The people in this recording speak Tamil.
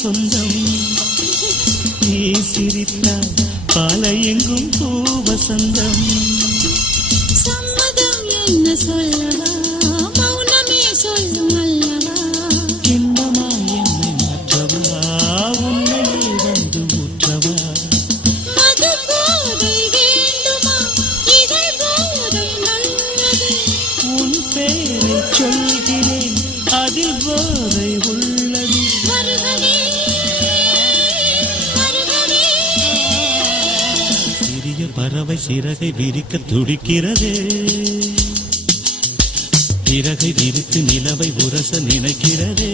சொந்தம். நீ சிரித்தால் பாலை எங்கும் பூவசந்தம். சம்மதம் என்ன சொல்லவா, மௌனமே சொல்லும் அல்லவா. இன்பமா என்னை மாற்றவா, உன்னையே வந்து ஊற்றவா. மது போதை வேண்டுமா, இதழ் போதை நல்லது. உன் பேரை சொல்கிறேன், அதில் போதை உள்ளது. வருகவே வருகவே. சிறிய பறவை சிறகை விரிக்க துடிக்கிறதே, இறகை விரித்து நிலவை உரச நினைக்கிறதே.